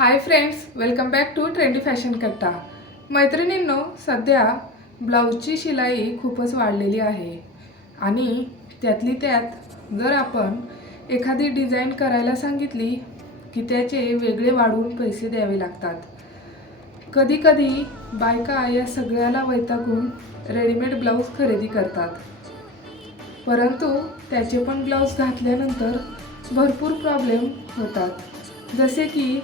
Hi friends welcome back to trendy fashion Katta मैत्रिणींनो सध्या ब्लाऊजची शिलाई खूपच वाढलेली आहे. आणि त्यातली त्यात जर आपण एखादी डिझाईन करायला सांगितली की त्याचे वेगळे वाढवून पैसे द्यावे लागतात. कधीकधी बायका या सगळ्याला वैतागून रेडीमेड ब्लाऊज खरेदी करतात. परंतु त्याचे पण ब्लाऊज घातल्यानंतर भरपूर प्रॉब्लेम होतात. जसे की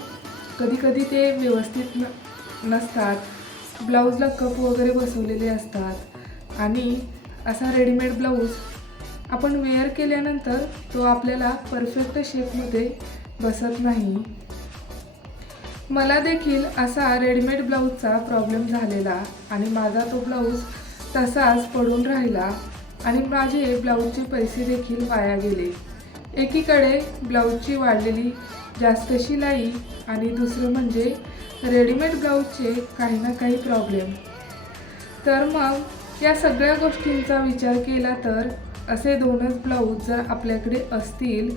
कधीकधी ते व्यवस्थित न नसतात. ब्लाऊजला कप वगैरे बसवलेले असतात. आणि असा रेडीमेड ब्लाऊज आपण वेअर केल्यानंतर तो आपल्याला परफेक्ट शेपमध्ये बसत नाही. मला देखील असा रेडीमेड ब्लाऊजचा प्रॉब्लेम झालेला आणि माझा तो ब्लाऊज तसाच पडून राहिला आणि माझे ब्लाऊजचे पैसे देखील वाया गेले. एकीकडे ब्लाऊजची वाढलेली जास्त शिलाई आणि दुसरं म्हणजे रेडीमेड ब्लाऊजचे काही ना काही प्रॉब्लेम तर मग या सगळ्या गोष्टींचा विचार केला तर असे दोनच ब्लाऊज जर आपल्याकडे असतील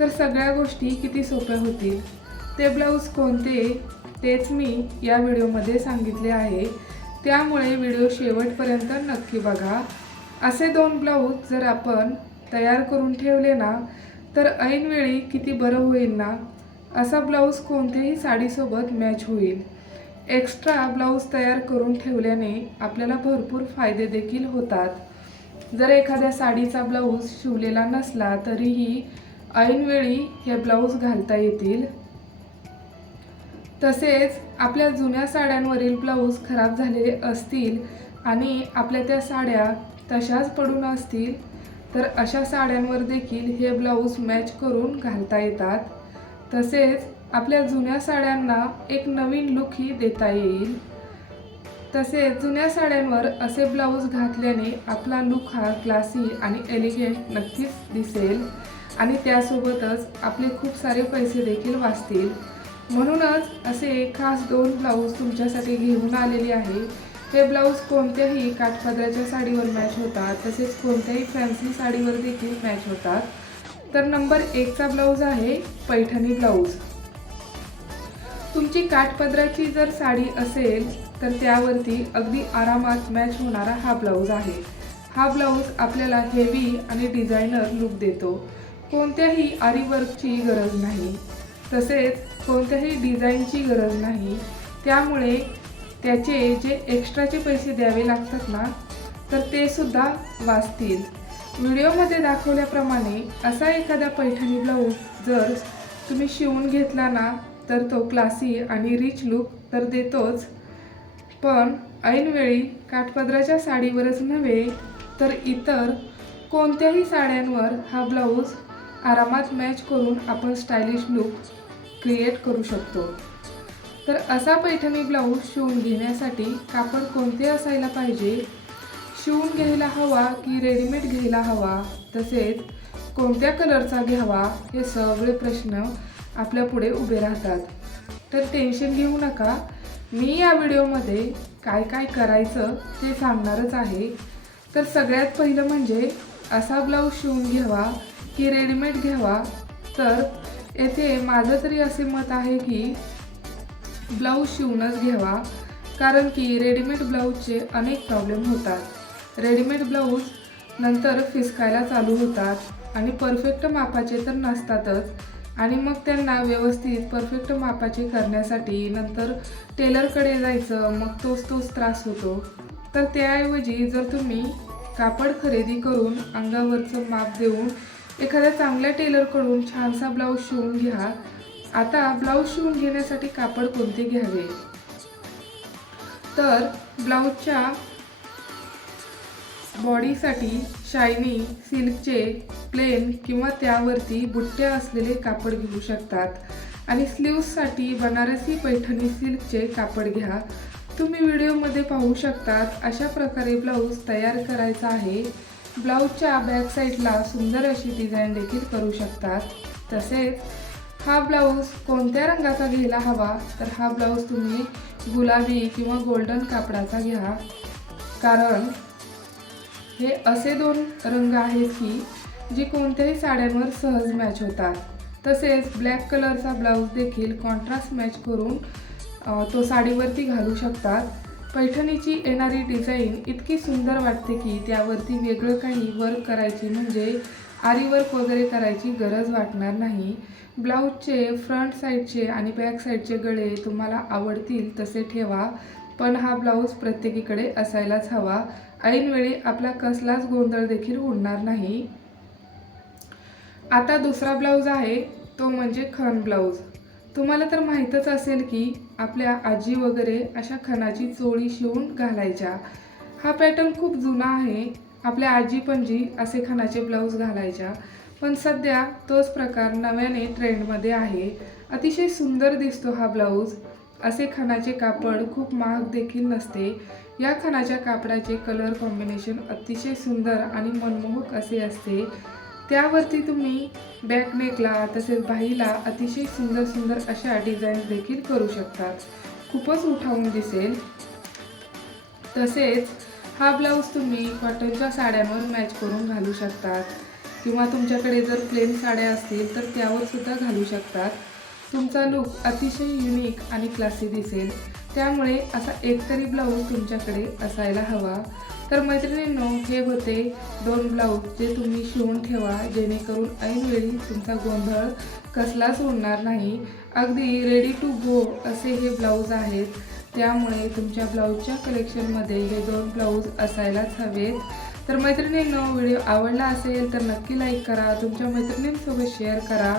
तर सगळ्या गोष्टी किती सोप्या होतील? ते ब्लाऊज कोणते? तेच मी या व्हिडिओमध्ये सांगितले आहे. त्यामुळे व्हिडिओ शेवटपर्यंत नक्की बघा. असे दोन ब्लाऊज जर आपण तयार करून ठेवले ना तर ऐनवेळी किती बरं होईल ना? असा ब्लाऊज कोणत्याही साडीसोबत मॅच होईल. एक्स्ट्रा ब्लाऊज तयार करून ठेवल्याने आपल्याला भरपूर फायदे देखील होतात. जर एखाद्या साडीचा ब्लाऊज शिवलेला नसला तरीही ऐनवेळी हे ब्लाऊज घालता येतील. तसेच आपल्या जुन्या साड्यांवरील ब्लाऊज खराब झालेले असतील आणि आपल्या त्या साड्या तशाच पडून असतील तर अशा साड्यांवर देखील हे ब्लाऊज मॅच करून घालता येतात. तसेच आपल्या जुन्या साड्यांना एक नवीन लुकही देता येईल. तसेच जुन्या साड्यांवर असे ब्लाऊज घातल्याने आपला लुक हा क्लासी आणि एलिगेंट नक्कीच दिसेल. आणि त्यासोबतच आपले खूप सारे पैसे देखील वाचतील. म्हणूनच असे खास दोन ब्लाऊज तुमच्यासाठी घेऊन आलेले आहे. हे ब्लाऊज कोणत्याही काठपदराच्या साडीवर मॅच होतात. तसेच कोणत्याही फॅन्सी साडीवर देखील मॅच होतात. तर नंबर एकचा ब्लाऊज आहे पैठणी ब्लाऊज. तुमची काठपदराची जर साडी असेल तर त्यावरती अगदी आरामात मॅच होणारा हा ब्लाऊज आहे. हा ब्लाऊज आपल्याला हेवी आणि डिझायनर लुक देतो. कोणत्याही आरीवर्कची गरज नाही. तसेच कोणत्याही डिझाईनची गरज नाही. त्यामुळे त्याचे जे एक्स्ट्राचे पैसे द्यावे लागतात ना तर ते सुद्धा वाचतील. व्हिडिओमध्ये दाखवल्याप्रमाणे असा एखादा पैठणी ब्लाऊज जर तुम्ही शिवून घेतला ना तर तो क्लासी आणि रिच लुक तर देतोच. पण ऐनवेळी काठपदराच्या साडीवरच नव्हे तर इतर कोणत्याही साड्यांवर हा ब्लाऊज आरामात मॅच करून आपण स्टायलिश लुक क्रिएट करू शकतो. तर असा पैठणी ब्लाऊज शिवून घेण्यासाठी कापड कोणते असायला पाहिजे? शिवून घ्यायला हवा की रेडीमेड घ्यायला हवा? तसेच कोणत्या कलरचा घ्यावा? हे सगळे प्रश्न आपल्या पुढे उभे राहतात. तर टेन्शन घेऊ नका. मी या व्हिडिओमध्ये काय काय करायचं ते सांगणारच आहे. तर सगळ्यात पहिलं म्हणजे असा ब्लाऊज शिवून घ्यावा की रेडीमेड घ्यावा. तर येथे माझं तरी असे मत आहे की ब्लाऊज शिवूनच घ्यावा. कारण की रेडीमेड ब्लाऊजचे अनेक प्रॉब्लेम होतात. रेडीमेड ब्लाऊज नंतर फिसकायला चालू होतात आणि परफेक्ट मापाचे तर नसतातच. आणि मग त्यांना व्यवस्थित परफेक्ट मापाचे करण्यासाठी नंतर टेलरकडे जायचं मग तोच तोच त्रास होतो. तर त्याऐवजी जर तुम्ही कापड खरेदी करून अंगावरचं माप देऊन एखाद्या चांगल्या टेलरकडून छानसा ब्लाऊज शिवून घ्या. आता ब्लाऊज शिवून घेण्यासाठी कापड कोणते घ्यावे? तर ब्लाऊजच्या बॉडीसाठी शायनी सिल्कचे प्लेन किंवा त्यावरती बुट्ट्या असलेले कापड घेऊ शकतात. आणि स्लीव्ससाठी बनारसी पैठणी सिल्कचे कापड घ्या. तुम्ही व्हिडिओमध्ये पाहू शकतात अशा प्रकारे ब्लाऊज तयार करायचा आहे. ब्लाऊजच्या बॅक साईडला सुंदर अशी डिझाईन देखील करू शकतात. तसेच हा ब्लाऊज कोणत्या रंगाचा घ्यायला हवा तर हा ब्लाऊज तुम्ही गुलाबी किंवा गोल्डन कापडाचा घ्या. कारण हे असे दोन रंग आहेत की जे कोणत्याही साड्यांवर सहज मॅच होतात. तसेच ब्लॅक कलरचा ब्लाऊज देखील कॉन्ट्रास्ट मॅच करून तो साडीवरती घालू शकतात. पैठणीची येणारी डिझाईन इतकी सुंदर वाटते की त्यावरती वेगळं काही वर्क करायची म्हणजे आरी वर्क वगैरे करायची गरज वाटणार नाही. ब्लाऊजचे फ्रंट साईडचे आणि बॅक साईडचे गळे तुम्हाला आवडतील तसे ठेवा पण हा ब्लाऊज प्रत्येकीकडे असायलाच हवा. ऐनवेळी आपला कसलाच गोंधळ देखील उडणार नाही. आता दुसरा ब्लाऊज आहे तो म्हणजे खण ब्लाऊज. तुम्हाला तर माहीतच असेल की आपल्या आजी वगैरे अशा खणाची चोळी शिवून घालायच्या. हा पॅटर्न खूप जुना आहे. आपल्या आजी पणजी असे खणाचे ब्लाऊज घालायच्या. पण सध्या तोच प्रकार नव्याने ट्रेंडमध्ये आहे. अतिशय सुंदर दिसतो हा ब्लाऊज. असे खणाचे कापड खूप महाग देखील नसते. या खणाच्या कापडाचे कलर कॉम्बिनेशन अतिशय सुंदर आणि मनमोहक असे असते. त्यावरती तुम्ही बॅकनेकला तसेच बाहीला अतिशय सुंदर सुंदर अशा डिझाईन्स देखील करू शकतात खूपच उठावून दिसेल. तसेच हा ब्लाऊज तुम्ही कॉटनच्या साड्यांवर मॅच करून घालू शकतात. किंवा तुमच्याकडे जर प्लेन साड्या असतील तर त्यावर सुद्धा घालू शकतात. तुमचा लुक अतिशय युनिक आणि क्लासी दिसेल. त्यामुळे असा एकतरी ब्लाऊज तुमच्याकडे असायला हवा. तर मैत्रिणींनो हे होते दोन ब्लाऊज जे तुम्ही शिवून ठेवा जेणेकरून ऐनवेळी तुमचा गोंधळ कसलाच उडणार नाही. अगदी रेडी टू गो असे हे ब्लाऊज आहेत. त्यामुळे तुमच्या ब्लाऊजच्या कलेक्शनमध्ये हे दोन ब्लाऊज असायलाच हवेत. तर मैत्रिणींनो व्हिडिओ आवडला असेल तर नक्की लाईक करा. तुमच्या मैत्रिणींसोबत शेअर करा.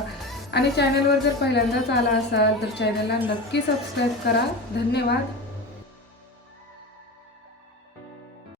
आणि चॅनलवर जर पहिल्यांदाच आला असाल तर चॅनलला नक्की सबस्क्राईब करा. धन्यवाद.